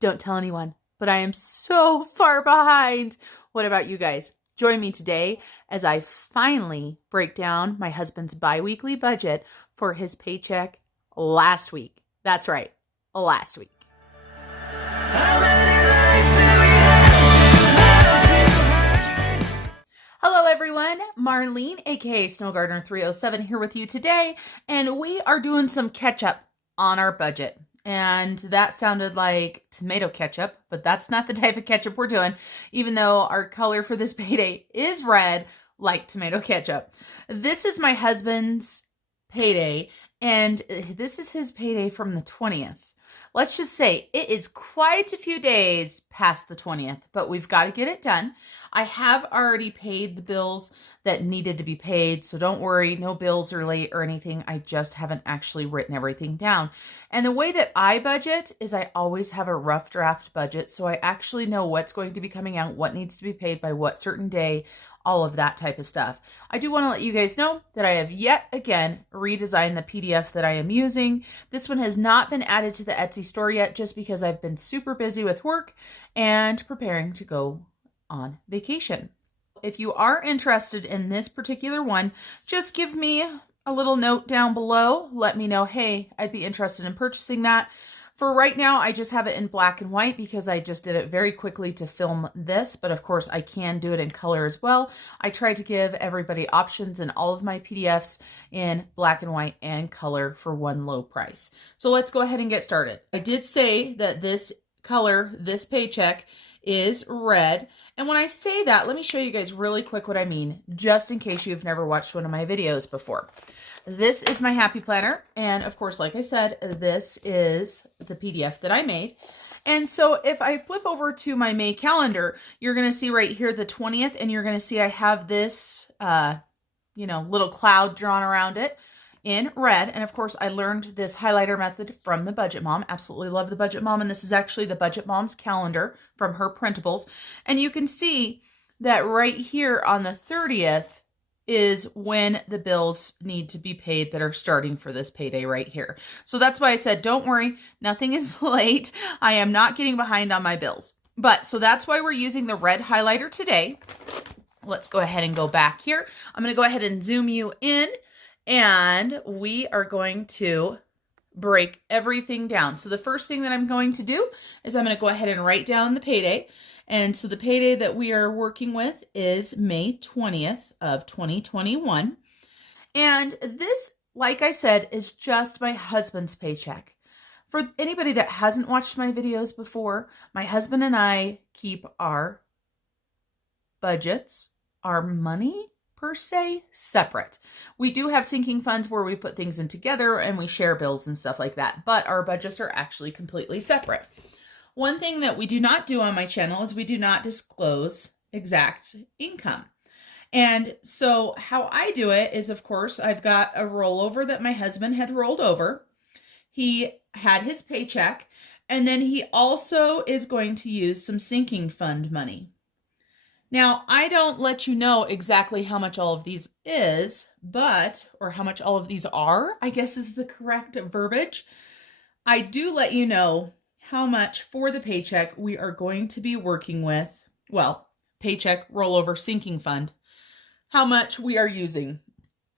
Don't tell anyone, but I am so far behind. What about you guys? Join me today as I finally break down my husband's bi-weekly budget for his paycheck last week. That's right, last week. Hello everyone, Marlene, aka Snow Gardener 307 here with you today, and we are doing some ketchup on our budget. And that sounded like tomato ketchup, but that's not the type of ketchup we're doing, even though our color for this payday is red like tomato ketchup. This is my husband's payday, and this is his payday from the 20th. Let's just say it is quite a few days past the 20th, but we've got to get it done. I have already paid the bills that needed to be paid, so don't worry, no bills are late or anything. I just haven't actually written everything down. And the way that I budget is I always have a rough draft budget, so I actually know what's going to be coming out, what needs to be paid by what certain day, all of that type of stuff. I do want to let you guys know that I have yet again redesigned the PDF that I am using. This one has not been added to the Etsy store yet just because I've been super busy with work and preparing to go on vacation. If you are interested in this particular one, just give me a little note down below. Let me know, hey, I'd be interested in purchasing that. For right now, I just have it in black and white because I just did it very quickly to film this, but of course I can do it in color as well. I try to give everybody options in all of my PDFs in black and white and color for one low price. So let's go ahead and get started. I did say that this color, this paycheck, is red. And when I say that, let me show you guys really quick what I mean, just in case you've never watched one of my videos before. This is my happy planner, and of course, like I said, this is the PDF that I made. And so if I flip over to my May calendar, you're going to see right here the 20th, and you're going to see I have this, little cloud drawn around it in red. And of course, I learned this highlighter method from the Budget Mom. Absolutely love the Budget Mom, and this is actually the Budget Mom's calendar from her printables. And you can see that right here on the 30th, is when the bills need to be paid that are starting for this payday right here. So that's why I said, don't worry, nothing is late. I am not getting behind on my bills. But so that's why we're using the red highlighter today. Let's go ahead and go back here. I'm going to go ahead and zoom you in, and we are going to break everything down. So the first thing that I'm going to do is I'm going to go ahead and write down the payday. And so the payday that we are working with is May 20th of 2021. And this, like I said, is just my husband's paycheck. For anybody that hasn't watched my videos before, my husband and I keep our budgets, our money per se, separate. We do have sinking funds where we put things in together and we share bills and stuff like that, but our budgets are actually completely separate. One thing that we do not do on my channel is we do not disclose exact income. And so how I do it is, of course, I've got a rollover that my husband had rolled over. He had his paycheck, and then he also is going to use some sinking fund money. Now, I don't let you know exactly how much all of these is, or how much all of these are, I guess is the correct verbiage. I do let you know how much for the paycheck we are going to be working with, paycheck rollover sinking fund, how much we are using.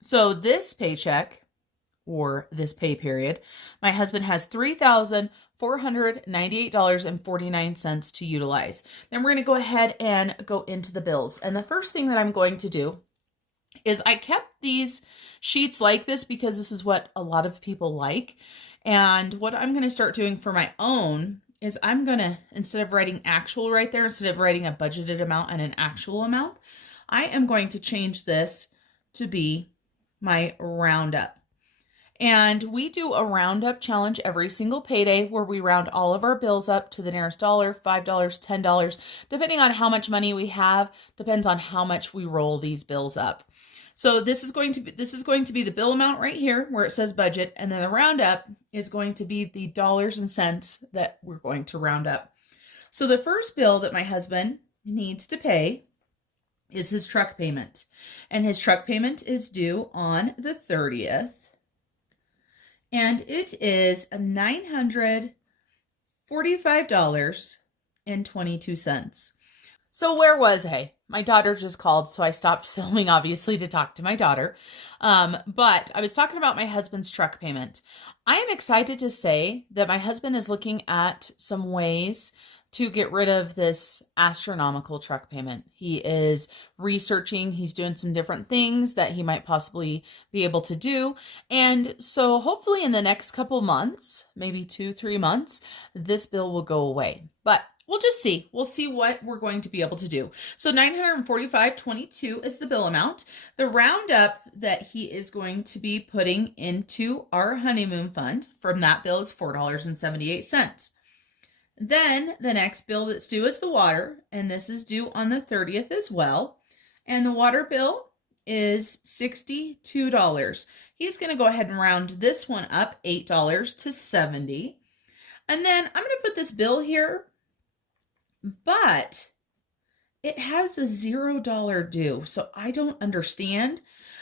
So this paycheck, or this pay period, my husband has $3,498.49 to utilize. Then we're going to go ahead and go into the bills. And the first thing that I'm going to do is I kept these sheets like this because this is what a lot of people like. And what I'm going to start doing for my own is I'm going to, instead of writing actual right there, instead of writing a budgeted amount and an actual amount, I am going to change this to be my roundup. And we do a roundup challenge every single payday where we round all of our bills up to the nearest dollar, $5, $10, depending on how much money we have, depends on how much we roll these bills up. So this is going to be the bill amount right here where it says budget, and then the roundup is going to be the dollars and cents that we're going to round up. So the first bill that my husband needs to pay is his truck payment, and his truck payment is due on the 30th, and it is $930. $45.22. So where was I? My daughter just called, so I stopped filming, obviously, to talk to my daughter. But I was talking about my husband's truck payment. I am excited to say that my husband is looking at some ways to get rid of this astronomical truck payment. He is researching, he's doing some different things that he might possibly be able to do. And so hopefully in the next couple months, maybe 2-3 months, this bill will go away. But we'll just see. We'll see what we're going to be able to do. So $945.22 is the bill amount. The roundup that he is going to be putting into our honeymoon fund from that bill is $4.78. Then the next bill that's due is the water, and this is due on the 30th as well. And the water bill is $62. He's going to go ahead and round this one up $8 to $70. And then I'm going to put this bill here, but it has a $0 due. So I don't understand,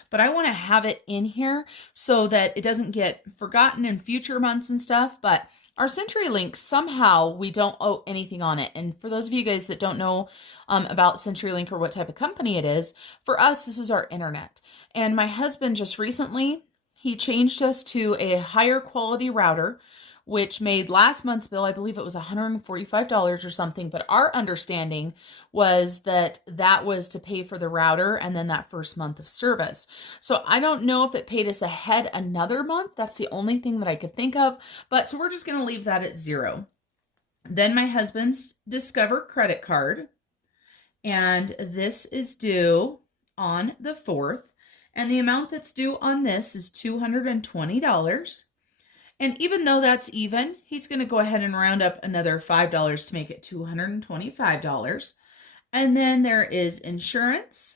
but I want to have it in here so that it doesn't get forgotten in future months and stuff. But our CenturyLink, somehow we don't owe anything on it. And for those of you guys that don't know about CenturyLink or what type of company it is, for us, this is our internet. And my husband just recently, he changed us to a higher quality router, which made last month's bill, I believe it was $145 or something, but our understanding was that that was to pay for the router and then that first month of service. So I don't know if it paid us ahead another month. That's the only thing that I could think of, but so we're just going to leave that at $0. Then my husband's Discover credit card, and this is due on the 4th, and the amount that's due on this is $220. And even though that's even, he's going to go ahead and round up another $5 to make it $225. And then there is insurance.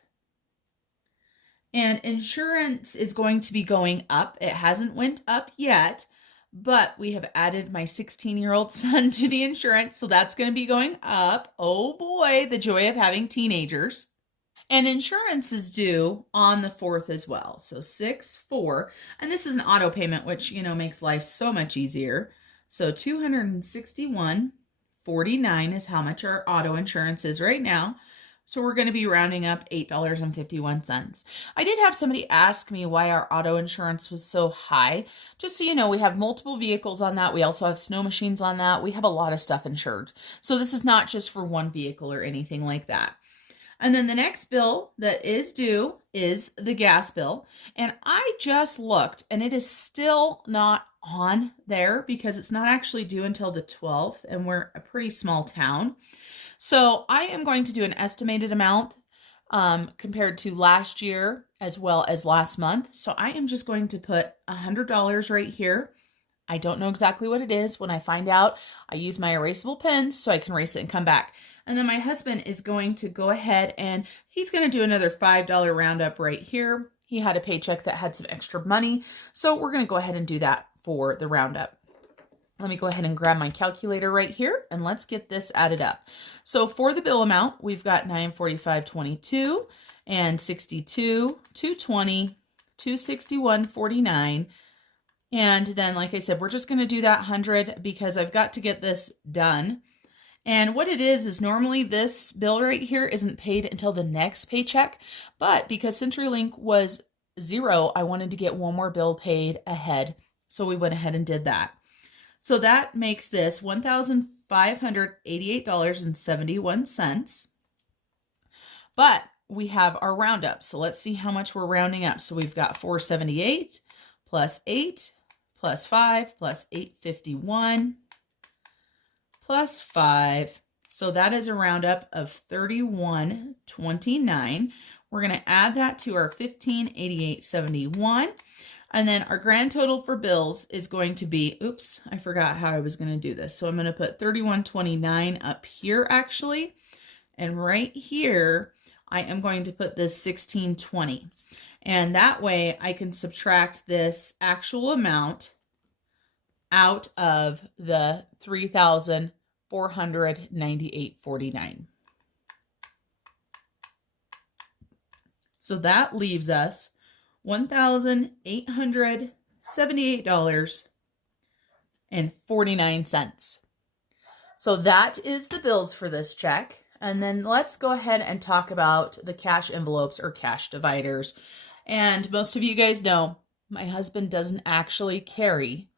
And insurance is going to be going up. It hasn't went up yet, but we have added my 16-year-old son to the insurance, so that's going to be going up. Oh boy, the joy of having teenagers. And insurance is due on the 4th as well. So 6/4. And this is an auto payment, which, makes life so much easier. So $261.49 is how much our auto insurance is right now. So we're going to be rounding up $8.51. I did have somebody ask me why our auto insurance was so high. Just so you know, we have multiple vehicles on that. We also have snow machines on that. We have a lot of stuff insured. So this is not just for one vehicle or anything like that. And then the next bill that is due is the gas bill. And I just looked and it is still not on there because it's not actually due until the 12th and we're a pretty small town. So I am going to do an estimated amount compared to last year as well as last month. So I am just going to put $100 right here. I don't know exactly what it is. When I find out, I use my erasable pens so I can erase it and come back. And then my husband is going to go ahead and he's going to do another $5 roundup right here. He had a paycheck that had some extra money, so we're going to go ahead and do that for the roundup. Let me go ahead and grab my calculator right here and let's get this added up. So for the bill amount, we've got $945.22 and $62, $220, $261.49. And then, like I said, we're just going to do that 100 because I've got to get this done. And what it is normally this bill right here isn't paid until the next paycheck. But because CenturyLink was $0, I wanted to get one more bill paid ahead. So we went ahead and did that. So that makes this $1,588.71. But we have our roundup. So let's see how much we're rounding up. So we've got 478 plus 8 plus 5 plus 851 plus 5. So that is a roundup of $31.29. We're going to add that to our $1588.71. And then our grand total for bills is going to be, oops, I forgot how I was going to do this. So I'm going to put $31.29 up here actually. And right here, I am going to put this $16.20. And that way I can subtract this actual amount out of the $3,498.49. So that leaves us $1,878.49. So that is the bills for this check. And then let's go ahead and talk about the cash envelopes or cash dividers. And most of you guys know my husband doesn't actually carry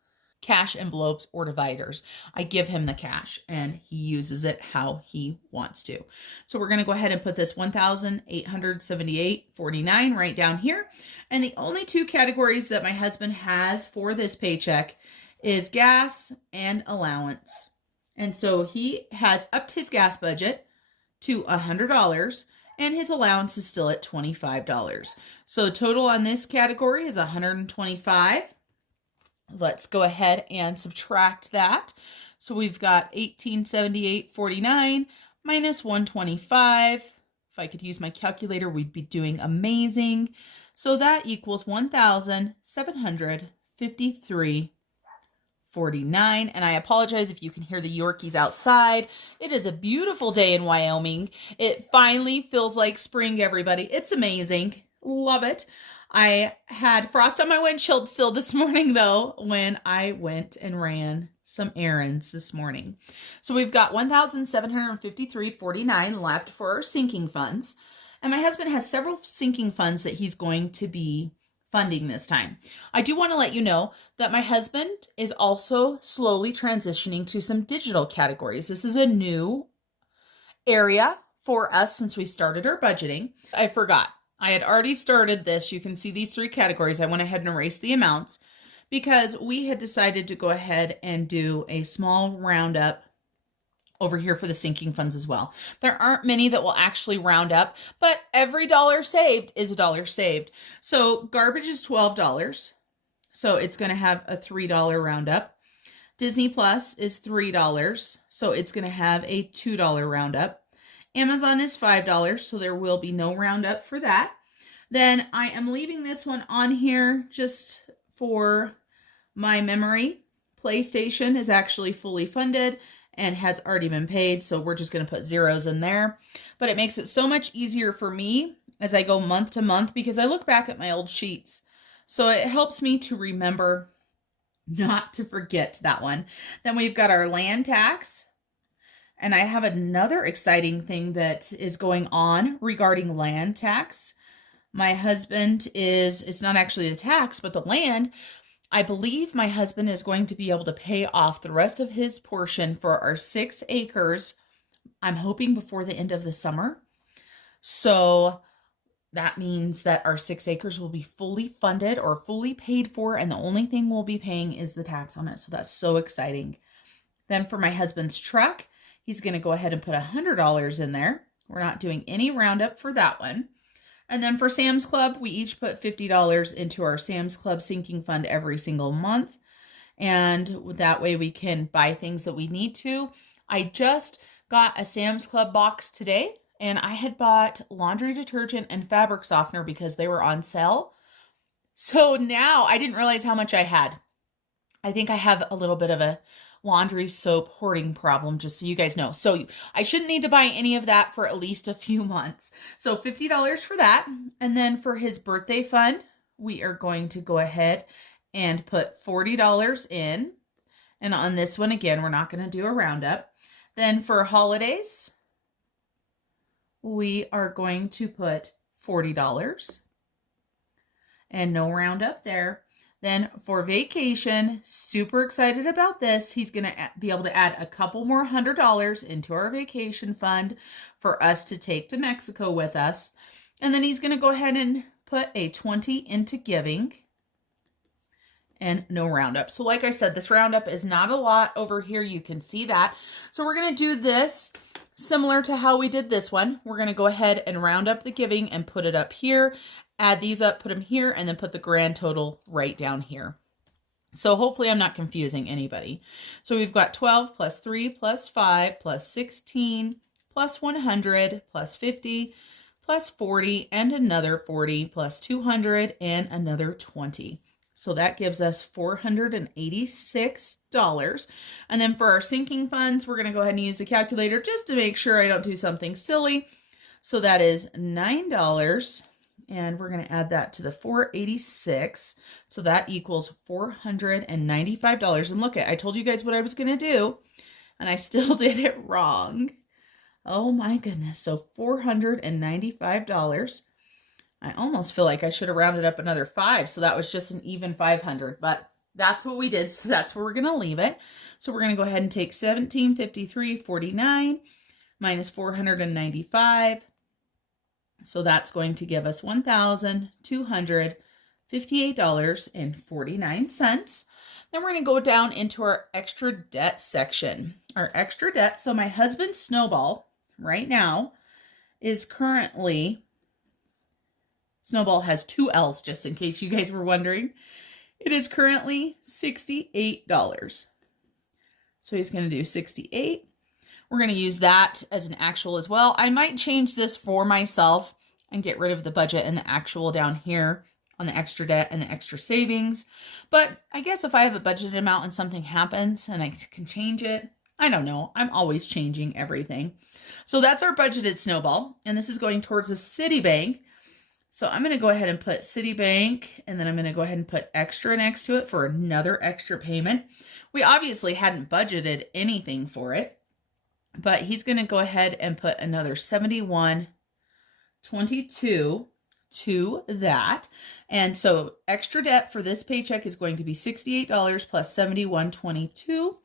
cash envelopes or dividers. I give him the cash and he uses it how he wants to. So we're going to go ahead and put this $1,878.49 right down here. And the only two categories that my husband has for this paycheck is gas and allowance. And so he has upped his gas budget to $100 and his allowance is still at $25. So total on this category is $125. Let's go ahead and subtract that. So we've got $1,878.49 minus $125. If I could use my calculator, we'd be doing amazing. So that equals $1,753.49. And I apologize if you can hear the Yorkies outside. It is a beautiful day in Wyoming. It finally feels like spring, everybody. It's amazing. Love it. I had frost on my windshield still this morning, though, when I went and ran some errands this morning. So we've got $1,753.49 left for our sinking funds. And my husband has several sinking funds that he's going to be funding this time. I do want to let you know that my husband is also slowly transitioning to some digital categories. This is a new area for us since we started our budgeting. I forgot. I had already started this. You can see these three categories. I went ahead and erased the amounts because we had decided to go ahead and do a small roundup over here for the sinking funds as well. There aren't many that will actually round up, but every dollar saved is a dollar saved. So garbage is $12. So it's going to have a $3 roundup. Disney Plus is $3. So it's going to have a $2 roundup. Amazon is $5, so there will be no roundup for that. Then I am leaving this one on here just for my memory. PlayStation is actually fully funded and has already been paid, so we're just going to put zeros in there. But it makes it so much easier for me as I go month to month because I look back at my old sheets. So it helps me to remember not to forget that one. Then we've got our land tax. And I have another exciting thing that is going on regarding land tax. My husband it's not actually the tax, but the land. I believe my husband is going to be able to pay off the rest of his portion for our 6 acres. I'm hoping before the end of the summer. So that means that our 6 acres will be fully funded or fully paid for. And the only thing we'll be paying is the tax on it. So that's so exciting. Then for my husband's truck, he's going to go ahead and put $100 in there. We're not doing any roundup for that one. And then for Sam's Club, we each put $50 into our Sam's Club sinking fund every single month. And that way we can buy things that we need to. I just got a Sam's Club box today, and I had bought laundry detergent and fabric softener because they were on sale. So now I didn't realize how much I had. I think I have a little bit of a laundry soap hoarding problem, just so you guys know. So I shouldn't need to buy any of that for at least a few months. So $50 for that. And then for his birthday fund, we are going to go ahead and put $40 in. And on this one, again, we're not going to do a roundup. Then for holidays, we are going to put $40 and no roundup there. Then for vacation, super excited about this. He's going to be able to add a couple more $100 into our vacation fund for us to take to Mexico with us. And then he's going to go ahead and put a 20 into giving and no roundup. So like I said, this roundup is not a lot over here. You can see that. So we're going to do this similar to how we did this one. We're going to go ahead and round up the giving and put it up here. Add these up, put them here, and then put the grand total right down here. So hopefully I'm not confusing anybody. So we've got 12 plus 3 plus 5 plus 16 plus 100 plus 50 plus 40 and another 40 plus 200 and another 20. So that gives us $486. And then for our sinking funds, we're going to go ahead and use the calculator just to make sure I don't do something silly. So that is $9. And we're going to add that to the 486. So that equals $495. And look, I told you guys what I was going to do. and I still did it wrong. Oh my goodness. So $495. I almost feel like I should have rounded up another 5. So that was just an even 500, but that's what we did. So that's where we're going to leave it. So we're going to go ahead and take 1753.49 minus 495. So that's going to give us $1,258.49. Then we're going to go down into our extra debt section. Our extra debt. So my husband's Snowball right now is currently, Snowball has 2 L's, just in case you guys were wondering. It is currently $68. So he's going to do 68. We're going to use that as an actual as well. I might change this for myself and get rid of the budget and the actual down here on the extra debt and the extra savings. But I guess if I have a budgeted amount and something happens and I can change it, I don't know. I'm always changing everything. So that's our budgeted Snowball. And this is going towards a Citibank. So I'm going to go ahead and put Citibank, and then I'm going to go ahead and put extra next to it for another extra payment. We obviously hadn't budgeted anything for it, but he's going to go ahead and put another $71.22 to that. And so extra debt for this paycheck is going to be $68 plus $71.22.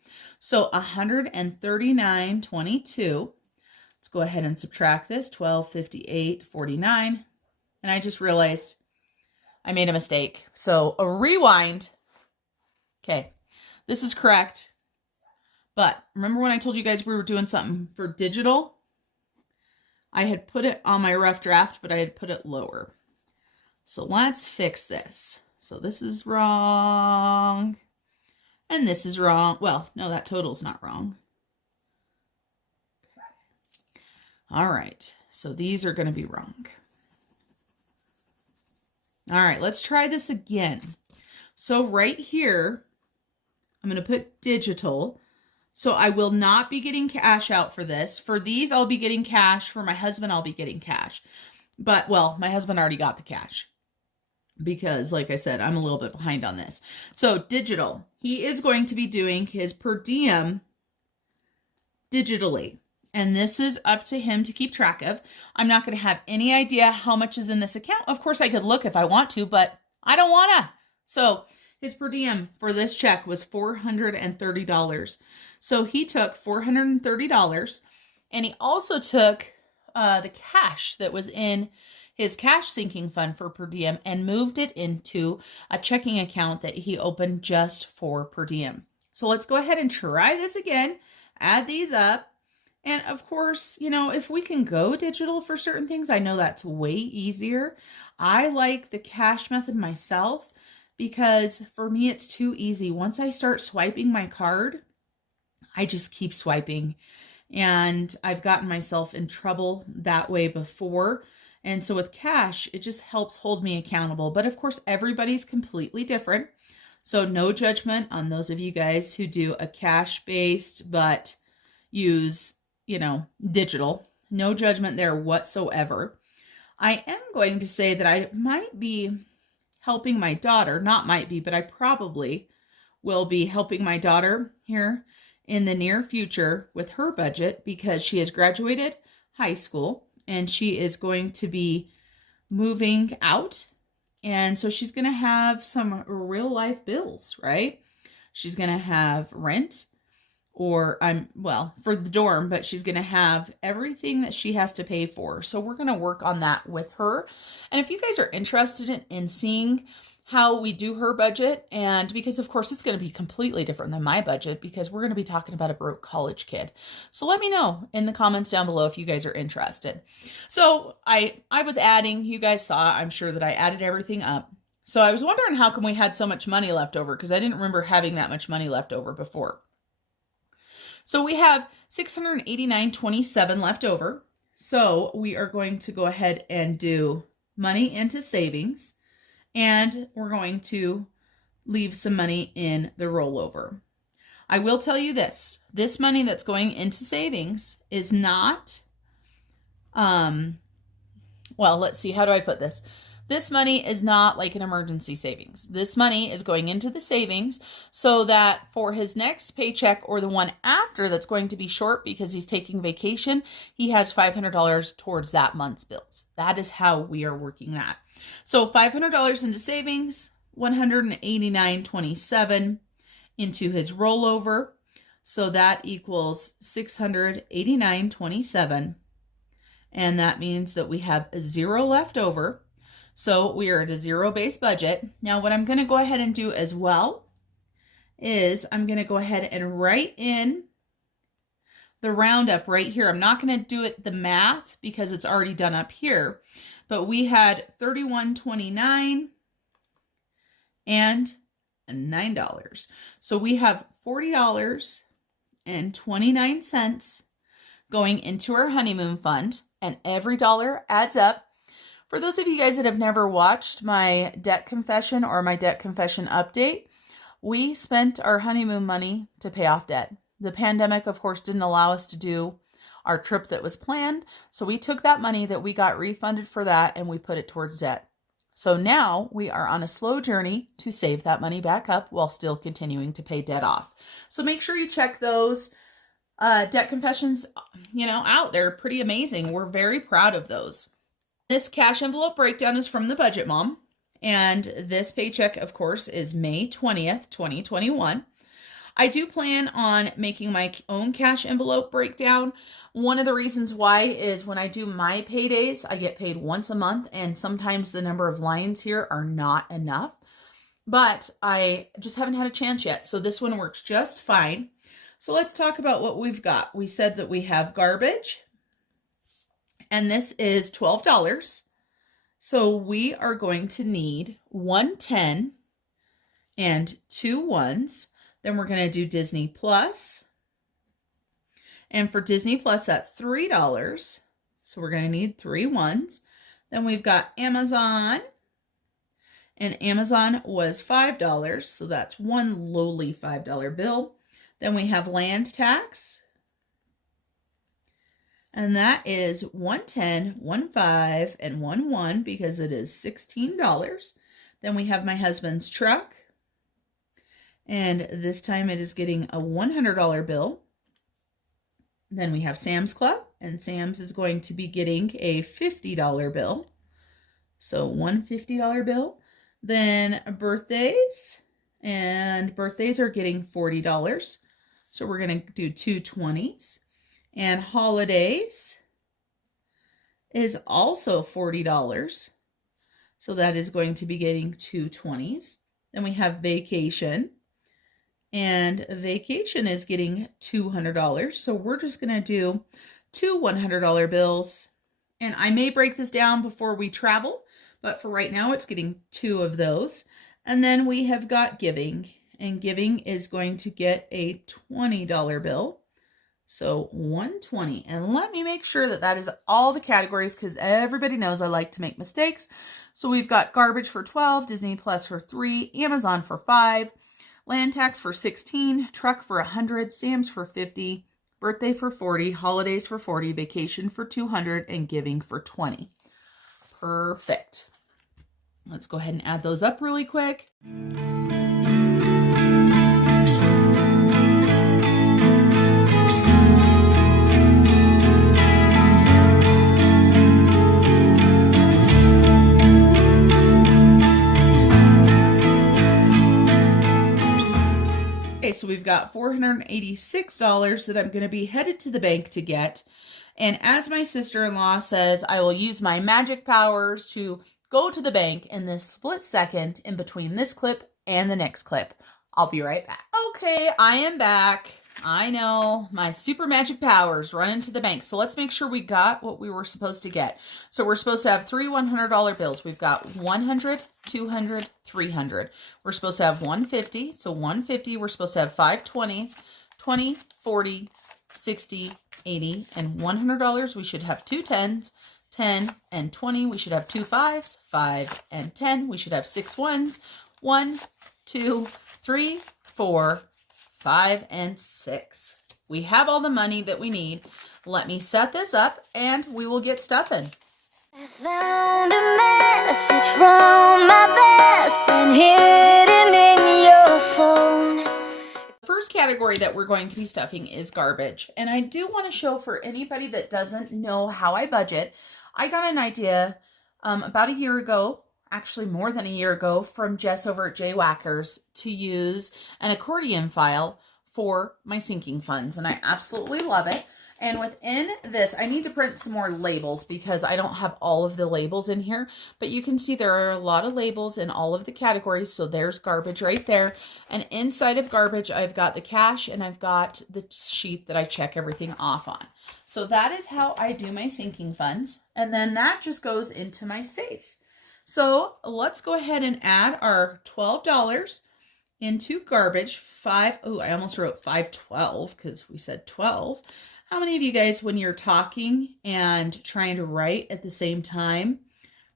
So $139.22. Let's go ahead and subtract this, $1258.49. And I just realized I made a mistake. So a rewind. Okay, this is correct. But remember when I told you guys we were doing something for digital? I had put it on my rough draft, but I had put it lower. So let's fix this. So this is wrong. And this is wrong. Well, no, that total's not wrong. All right. So these are going to be wrong. All right, let's try this again. So right here, I'm going to put digital. So I will not be getting cash out for this. For these, I'll be getting cash. For my husband, I'll be getting cash. But, well, my husband already got the cash because, like I said, I'm a little bit behind on this. So digital, he is going to be doing his per diem digitally. And this is up to him to keep track of. I'm not going to have any idea how much is in this account. Of course, I could look if I want to, but I don't want to. So his per diem for this check was $430. So he took $430, and he also took the cash that was in his cash sinking fund for per diem and moved it into a checking account that he opened just for per diem. So let's go ahead and try this again. Add these up. And of course, you know, if we can go digital for certain things, I know that's way easier. I like the cash method myself because for me, it's too easy. Once I start swiping my card, I just keep swiping. And I've gotten myself in trouble that way before. And so with cash, it just helps hold me accountable. But of course, everybody's completely different. So no judgment on those of you guys who do a cash-based but use, you know, digital. No judgment there whatsoever. I am going to say that I might be helping my daughter, not might be, but I probably will be helping my daughter here in the near future with her budget because she has graduated high school and she is going to be moving out. And so she's going to have some real life bills, right? She's going to have rent. Or for the dorm, but she's going to have everything that she has to pay for. So we're going to work on that with her. And if you guys are interested in seeing how we do her budget, and because of course it's going to be completely different than my budget because we're going to be talking about a broke college kid. So let me know in the comments down below if you guys are interested. So I was adding, you guys saw, I'm sure that I added everything up. So I was wondering how come we had so much money left over because I didn't remember having that much money left over before. So we have $689.27 left over. So we are going to go ahead and do money into savings, and we're going to leave some money in the rollover. I will tell you this money that's going into savings is not, let's see, how do I put this? This money is not like an emergency savings. This money is going into the savings so that for his next paycheck or the one after that's going to be short because he's taking vacation, he has $500 towards that month's bills. That is how we are working that. So $500 into savings, $189.27 into his rollover. So that equals $689.27. And that means that we have a zero left over. So we are at a zero-based budget. Now what I'm going to go ahead and do as well is I'm going to go ahead and write in the roundup right here. I'm not going to do it the math because it's already done up here. But we had $31.29 and $9. So we have $40.29 going into our honeymoon fund, and every dollar adds up. For those of you guys that have never watched my debt confession or my debt confession update, we spent our honeymoon money to pay off debt. The pandemic, of course, didn't allow us to do our trip that was planned. So we took that money that we got refunded for that and we put it towards debt. So now we are on a slow journey to save that money back up while still continuing to pay debt off. So make sure you check those debt confessions, out. They're pretty amazing. We're very proud of those. This cash envelope breakdown is from the Budget Mom, and this paycheck, of course, is May 20th, 2021. I do plan on making my own cash envelope breakdown. One of the reasons why is when I do my paydays, I get paid once a month, and sometimes the number of lines here are not enough, but I just haven't had a chance yet. So this one works just fine. So let's talk about what we've got. We said that we have garbage, and this is $12. So we are going to need 110 and 2 ones. Then we're going to do Disney Plus. And for Disney Plus, that's $3. So we're going to need 3 ones. Then we've got Amazon. And Amazon was $5. So that's one lowly $5 bill. Then we have land tax. And that is 110, 15, and 11 because it is $16. Then we have my husband's truck. And this time it is getting a $100 bill. Then we have Sam's Club, and Sam's is going to be getting a $50 bill. So one $50 bill. Then birthdays, and birthdays are getting $40. So we're going to do 2 20s. And holidays is also $40. So that is going to be getting 2 20s. Then we have vacation. And vacation is getting $200. So we're just going to do 2 $100 bills. And I may break this down before we travel, but for right now it's getting 2 of those. And then we have got giving. And giving is going to get a $20 bill. So 120. And let me make sure that that is all the categories because everybody knows I like to make mistakes. So we've got garbage for 12, Disney Plus for 3, Amazon for 5, land tax for 16, truck for 100, Sam's for 50, birthday for 40, holidays for 40, vacation for 200, and giving for 20. Perfect. Let's go ahead and add those up really quick. So we've got $486 that I'm going to be headed to the bank to get. And as my sister-in-law says, I will use my magic powers to go to the bank in this split second in between this clip and the next clip. I'll be right back. Okay, I am back. I know, my super magic powers run into the bank. So let's make sure we got what we were supposed to get. So we're supposed to have 3 $100 bills. We've got 100, 200, 300. We're supposed to have 150. So 150, we're supposed to have 5 20s, 20, 40, 60, 80, and $100. We should have 2 10s, 10 and 20. We should have 2 5s, 5 and 10. We should have 6 1s, 1, 2, 3, 4, 5, and 6. We have all the money that we need. Let me set this up and we will get stuffing. I found a message from my best friend hidden in your phone. First category that we're going to be stuffing is garbage. And I do want to show for anybody that doesn't know how I budget, I got an idea about a year ago, actually more than a year ago, from Jess over at J Whackers to use an accordion file for my sinking funds. And I absolutely love it. And within this, I need to print some more labels because I don't have all of the labels in here, but you can see there are a lot of labels in all of the categories. So there's garbage right there. And inside of garbage, I've got the cash and I've got the sheet that I check everything off on. So that is how I do my sinking funds. And then that just goes into my safe. So let's go ahead and add our $12 into garbage. I almost wrote 512 because we said 12. How many of you guys, when you're talking and trying to write at the same time,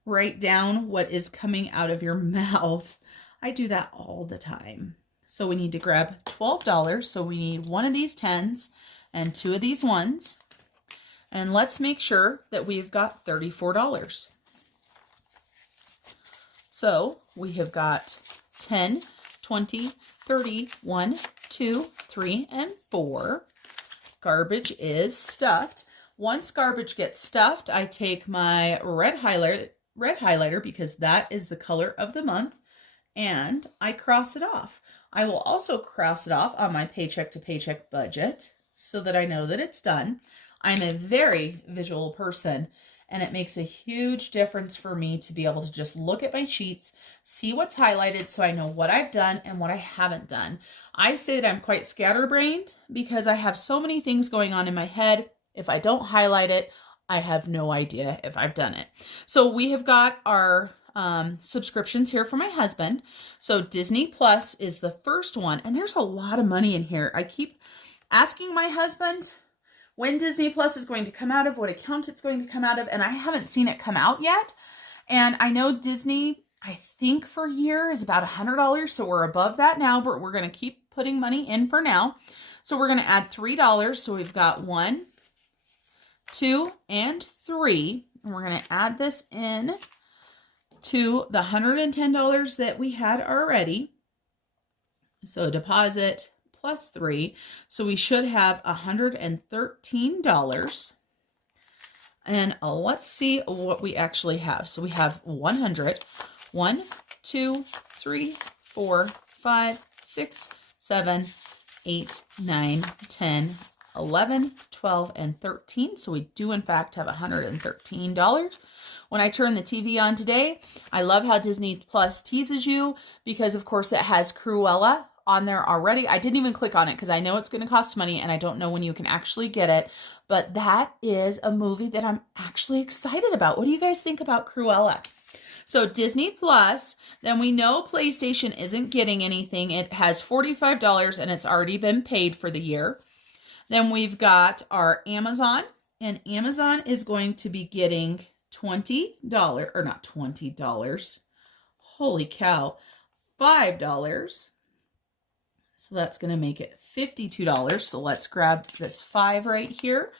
write down what is coming out of your mouth? I do that all the time. So we need to grab $12. So we need one of these 10s and two of these 1s. And let's make sure that we've got $34. So we have got 10, 20, 30, 1, 2, 3, and 4. Garbage is stuffed. Once garbage gets stuffed, I take my red highlighter because that is the color of the month, and I cross it off. I will also cross it off on my paycheck to paycheck budget so that I know that it's done. I'm a very visual person, and it makes a huge difference for me to be able to just look at my sheets, see what's highlighted so I know what I've done and what I haven't done. I say that I'm quite scatterbrained because I have so many things going on in my head. If I don't highlight it, I have no idea if I've done it. So we have got our subscriptions here for my husband. So Disney Plus is the first one, and there's a lot of money in here. I keep asking my husband when Disney Plus is going to come out of, what account it's going to come out of, and I haven't seen it come out yet. And I know Disney, I think for a year is about $100, so we're above that now, but we're going to keep putting money in for now. So we're going to add $3, so we've got 1, 2, and 3, and we're going to add this in to the $110 that we had already. So deposit plus 3. So we should have $113. And let's see what we actually have. So we have 100. 1, 2, 3, 4, 5, 6, 7, 8, 9, 10, 11, 12, and 13. So we do in fact have $113. When I turn the TV on today, I love how Disney Plus teases you because of course it has Cruella on there already. I didn't even click on it because I know it's going to cost money and I don't know when you can actually get it, but that is a movie that I'm actually excited about. What do you guys think about Cruella? So Disney Plus, then we know PlayStation isn't getting anything. It has $45 and it's already been paid for the year. Then we've got our Amazon, and Amazon is going to be getting $20, or not $20. Holy cow, $5. So that's going to make it $52. So let's grab this 5 right here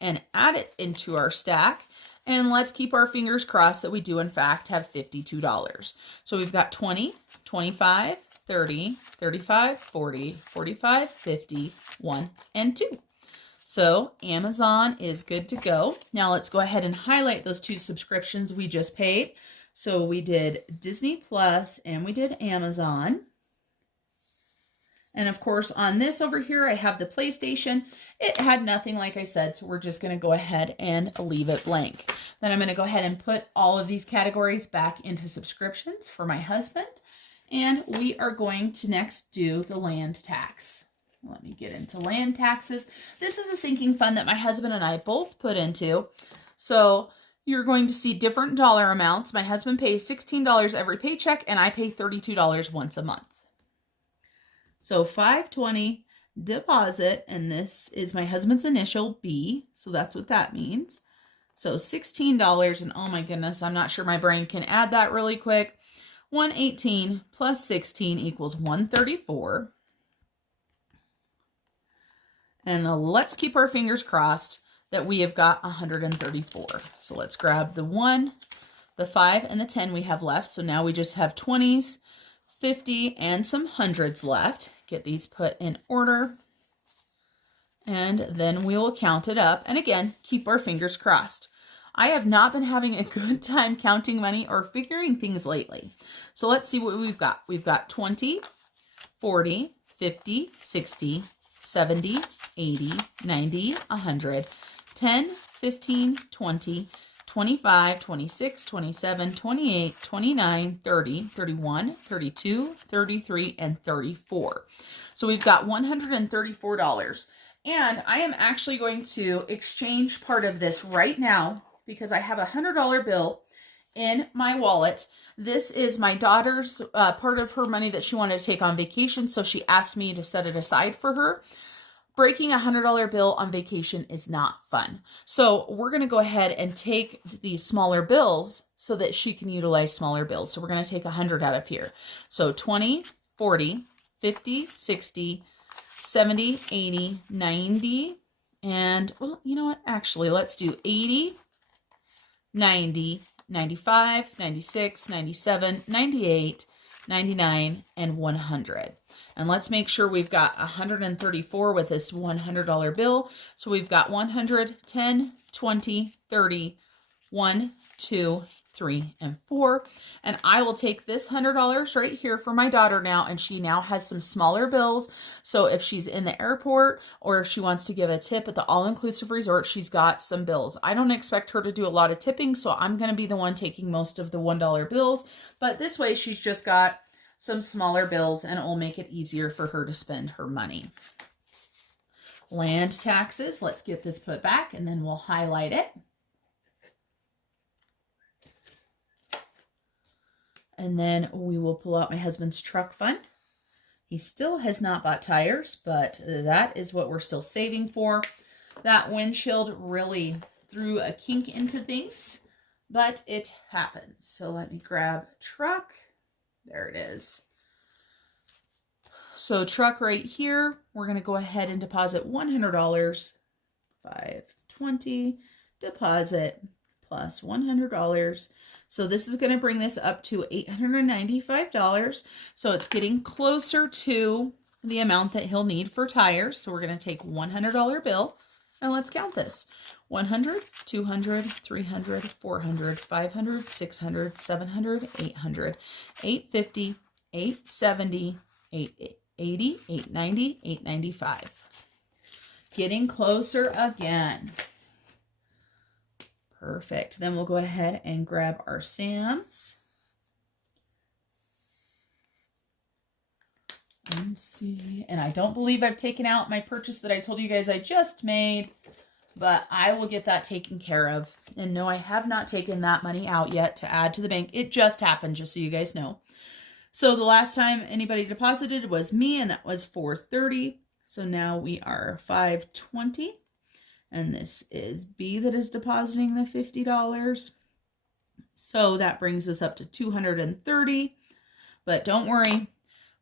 and add it into our stack. And let's keep our fingers crossed that we do in fact have $52. So we've got 20, 25, 30, 35, 40, 45, 50, 1, and 2. So Amazon is good to go. Now let's go ahead and highlight those 2 subscriptions we just paid. So we did Disney Plus and we did Amazon. And of course, on this over here, I have the PlayStation. It had nothing, like I said, so we're just going to go ahead and leave it blank. Then I'm going to go ahead and put all of these categories back into subscriptions for my husband. And we are going to next do the land tax. Let me get into land taxes. This is a sinking fund that my husband and I both put into. So you're going to see different dollar amounts. My husband pays $16 every paycheck, and I pay $32 once a month. So $520 deposit, and this is my husband's initial B, so that's what that means. So $16, and oh my goodness, I'm not sure my brain can add that really quick. 118 plus 16 equals 134. And let's keep our fingers crossed that we have got 134. So let's grab the 1, the 5, and the 10 we have left. So now we just have 20s, 50, and some hundreds left. Get these put in order. And then we will count it up. And again, keep our fingers crossed. I have not been having a good time counting money or figuring things lately. So let's see what we've got. We've got 20, 40, 50, 60, 70, 80, 90, 100, 10, 15, 20, 25, 26, 27, 28, 29, 30, 31, 32, 33, and 34. So we've got $134. And I am actually going to exchange part of this right now because I have a $100 bill in my wallet. This is my daughter's part of her money that she wanted to take on vacation, so she asked me to set it aside for her. Breaking a $100 bill on vacation is not fun. So we're going to go ahead and take these smaller bills so that she can utilize smaller bills. So we're going to take 100 out of here. So 20, 40, 50, 60, 70, 80, 90, and, well, you know what? Actually, let's do 80, 90, 95, 96, 97, 98, 99, and 100. And let's make sure we've got 134 with this $100 bill. So we've got 100, 10, 20, 30, 1, 2, 3, and 4. And I will take this $100 right here for my daughter now, and she now has some smaller bills. So if she's in the airport or if she wants to give a tip at the all-inclusive resort, she's got some bills. I don't expect her to do a lot of tipping, so I'm going to be the one taking most of the $1 bills. But this way she's just got some smaller bills, and it will make it easier for her to spend her money. Land taxes, let's get this put back, and then we'll highlight it. And then we will pull out my husband's truck fund. He still has not bought tires, but that is what we're still saving for. That windshield really threw a kink into things, but it happens. So let me grab truck. There it is. So truck right here, we're going to go ahead and deposit $100, 520, deposit plus $100. So this is going to bring this up to $895. So it's getting closer to the amount that he'll need for tires. So we're going to take $100 bill and let's count this. 100, 200, 300, 400, 500, 600, 700, 800, 850, 870, 880, 890, 895. Getting closer again. Perfect. Then we'll go ahead and grab our Sam's. Let's see. And I don't believe I've taken out my purchase that I told you guys I just made, but I will get that taken care of. And no, I have not taken that money out yet to add to the bank. It just happened, just so you guys know. So the last time anybody deposited was me, and that was $430. So now we are $520. And this is B that is depositing the $50. So that brings us up to $230. But don't worry,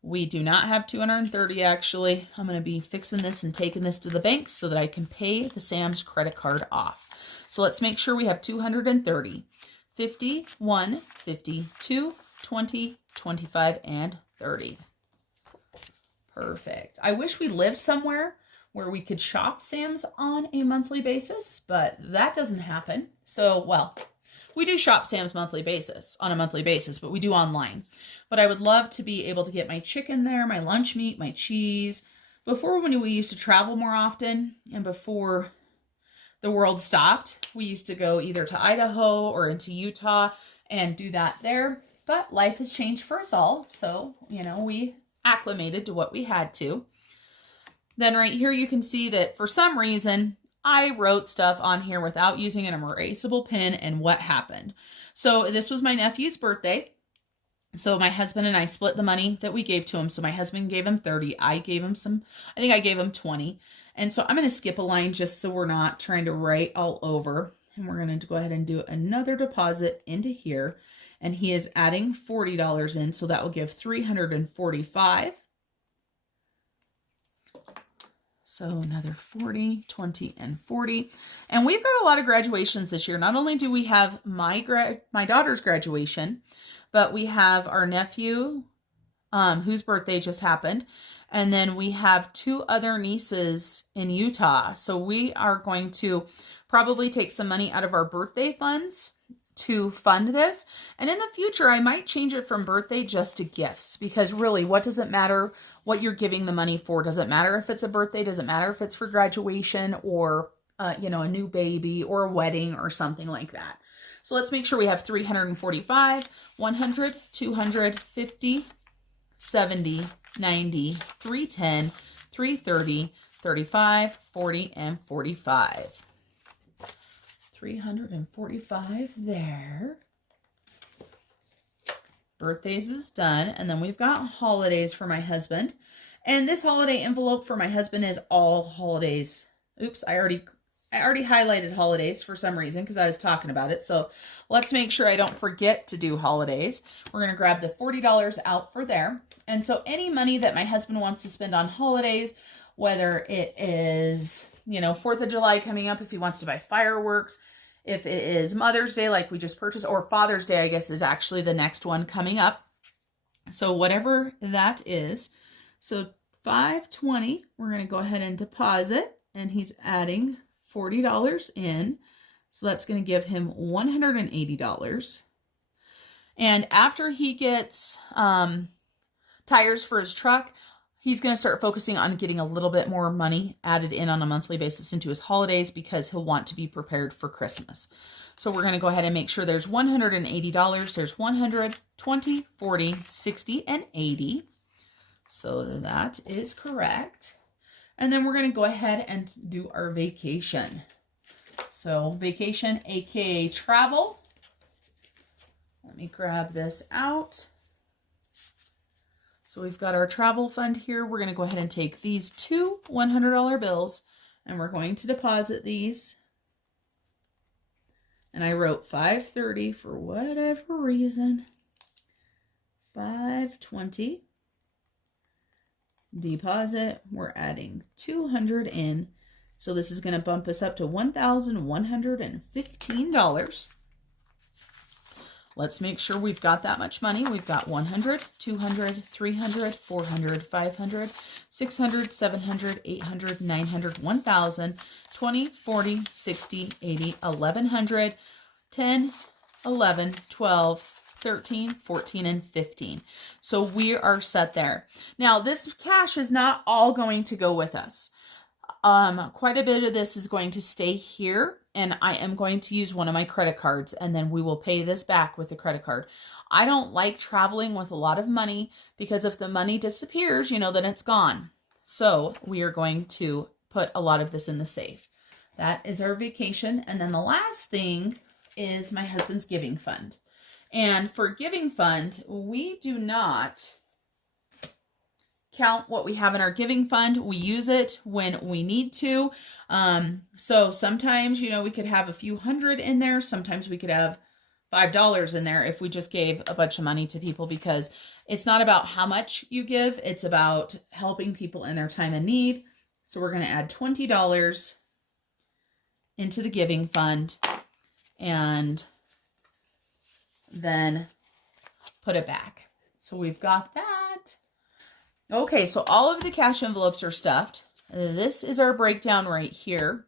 we do not have $230 actually. I'm going to be fixing this and taking this to the bank so that I can pay the Sam's credit card off. So let's make sure we have $230. 50, 1, 50, 2, 20, 25, and 30. Perfect. I wish we lived somewhere where we could shop Sam's on a monthly basis, but that doesn't happen. So, well, we do shop Sam's on a monthly basis, but we do online. But I would love to be able to get my chicken there, my lunch meat, my cheese. Before, when we used to travel more often, and before the world stopped, we used to go either to Idaho or into Utah and do that there. But life has changed for us all, so, you know, we acclimated to what we had to. Then right here you can see that for some reason I wrote stuff on here without using an erasable pen, and what happened. So this was my nephew's birthday. So my husband and I split the money that we gave to him. So my husband gave him 30. I gave him I think I gave him 20. And so I'm going to skip a line just so we're not trying to write all over. And we're going to go ahead and do another deposit into here. And he is adding $40 in. So that will give $345. So another 40, 20, and 40. And we've got a lot of graduations this year. Not only do we have my daughter's graduation, but we have our nephew, whose birthday just happened. And then we have 2 other nieces in Utah. So we are going to probably take some money out of our birthday funds to fund this. And in the future, I might change it from birthday just to gifts, because really, what does it matter what you're giving the money for? Does it matter if it's a birthday? Does it matter if it's for graduation or, a new baby or a wedding or something like that? So let's make sure we have 345, 100, 250, 70, 90, 310, 330, 35, 40, and 45. 345 there. Birthdays is done. And then we've got holidays for my husband. And this holiday envelope for my husband is all holidays. Oops, I already highlighted holidays for some reason because I was talking about it. So let's make sure I don't forget to do holidays. We're going to grab the $40 out for there. And so any money that my husband wants to spend on holidays, whether it is, 4th of July coming up, if he wants to buy fireworks, if it is Mother's Day, like we just purchased, or Father's Day, I guess, is actually the next one coming up. So whatever that is. So 520, we're going to go ahead and deposit, and he's adding $40 in. So that's going to give him $180. And after he gets tires for his truck, he's going to start focusing on getting a little bit more money added in on a monthly basis into his holidays, because he'll want to be prepared for Christmas. So we're going to go ahead and make sure there's $180. There's 100, 20, 40, 60, and 80. So that is correct. And then we're going to go ahead and do our vacation. So vacation, aka travel. Let me grab this out. So we've got our travel fund here. We're going to go ahead and take these 2 $100 bills, and we're going to deposit these. And I wrote 530 for whatever reason. 520. Deposit. We're adding 200 in. So this is going to bump us up to $1,115. Let's make sure we've got that much money. We've got 100, 200, 300, 400, 500, 600, 700, 800, 900, 1,000, 20, 40, 60, 80, 1,100, 10, 11, 12, 13, 14, and 15. So we are set there. Now, this cash is not all going to go with us. Quite a bit of this is going to stay here, and I am going to use one of my credit cards, and then we will pay this back with the credit card. I don't like traveling with a lot of money, because if the money disappears, then it's gone. So we are going to put a lot of this in the safe. That is our vacation. And then the last thing is my husband's giving fund. And for giving fund, we do not count what we have in our giving fund. We use it when we need to. So sometimes, we could have a few hundred in there. Sometimes we could have $5 in there if we just gave a bunch of money to people, because it's not about how much you give. It's about helping people in their time of need. So we're going to add $20 into the giving fund and then put it back. So we've got that. Okay, so all of the cash envelopes are stuffed. This is our breakdown right here.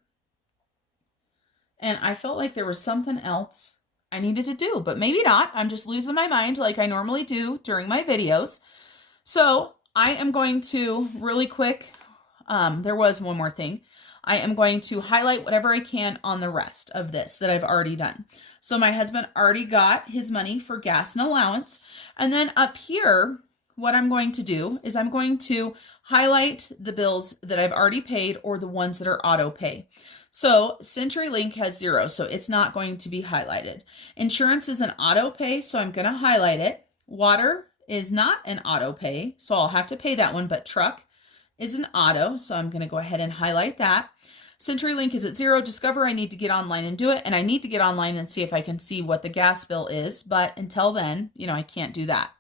And I felt like there was something else I needed to do, but maybe not. I'm just losing my mind like I normally do during my videos. So I am going to really quick, there was one more thing. I am going to highlight whatever I can on the rest of this that I've already done. So my husband already got his money for gas and allowance. And then up here, what I'm going to do is I'm going to highlight the bills that I've already paid or the ones that are auto pay. So CenturyLink has 0, so it's not going to be highlighted. Insurance is an auto pay, so I'm going to highlight it. Water is not an auto pay, so I'll have to pay that one, but truck is an auto, so I'm going to go ahead and highlight that. CenturyLink is at 0. Discover, I need to get online and do it, and I need to get online and see if I can see what the gas bill is, but until then, I can't do that.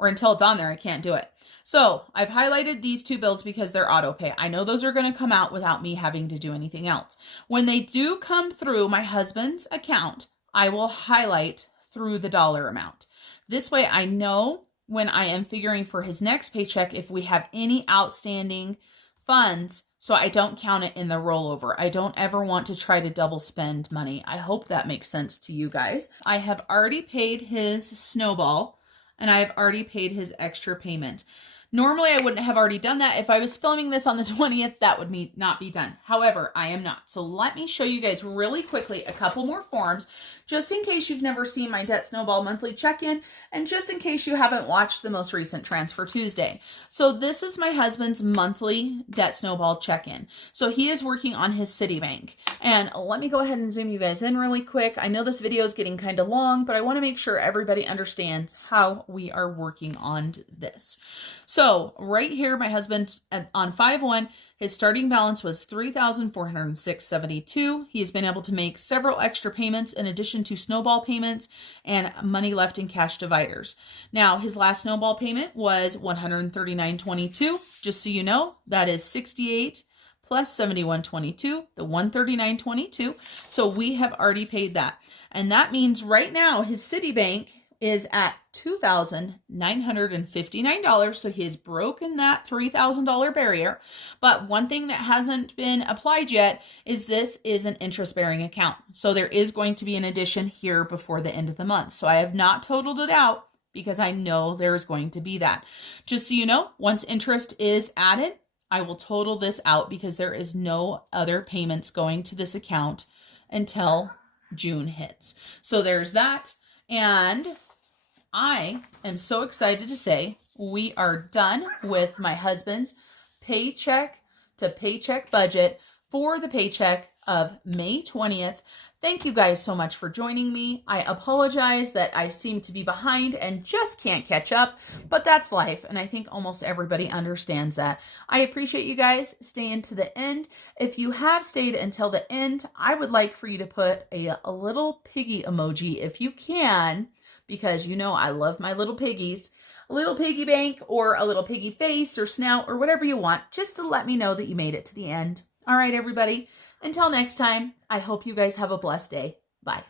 Or until it's on there, I can't do it. So I've highlighted these two bills because they're auto pay. I know those are going to come out without me having to do anything else. When they do come through my husband's account, I will highlight through the dollar amount. This way I know when I am figuring for his next paycheck if we have any outstanding funds, so I don't count it in the rollover. I don't ever want to try to double spend money. I hope that makes sense to you guys. I have already paid his snowball and I have already paid his extra payment. Normally, I wouldn't have already done that. If I was filming this on the 20th, that would not be done. However, I am not. So let me show you guys really quickly a couple more forms, just in case you've never seen my Debt Snowball monthly check-in, and just in case you haven't watched the most recent Transfer Tuesday. So this is my husband's monthly Debt Snowball check-in. So he is working on his Citibank. And let me go ahead and zoom you guys in really quick. I know this video is getting kind of long, but I want to make sure everybody understands how we are working on this. So right here, my husband on 5/1, his starting balance was $3,406.72. He has been able to make several extra payments in addition to snowball payments and money left in cash dividers. Now, his last snowball payment was $139.22. Just so you know, that is 68 plus 71.22, the 139.22. So we have already paid that. And that means right now his Citibank is at $2,959. So he has broken that $3,000 barrier. But one thing that hasn't been applied yet is this is an interest-bearing account. So there is going to be an addition here before the end of the month. So I have not totaled it out because I know there is going to be that. Just so you know, once interest is added, I will total this out because there is no other payments going to this account until June hits. So there's that. And I am so excited to say we are done with my husband's paycheck to paycheck budget for the paycheck of May 20th. Thank you guys so much for joining me. I apologize that I seem to be behind and just can't catch up, but that's life. And I think almost everybody understands that. I appreciate you guys staying to the end. If you have stayed until the end, I would like for you to put a little piggy emoji if you can, because you know I love my little piggies. A little piggy bank or a little piggy face or snout or whatever you want, just to let me know that you made it to the end. All right, everybody. Until next time, I hope you guys have a blessed day. Bye.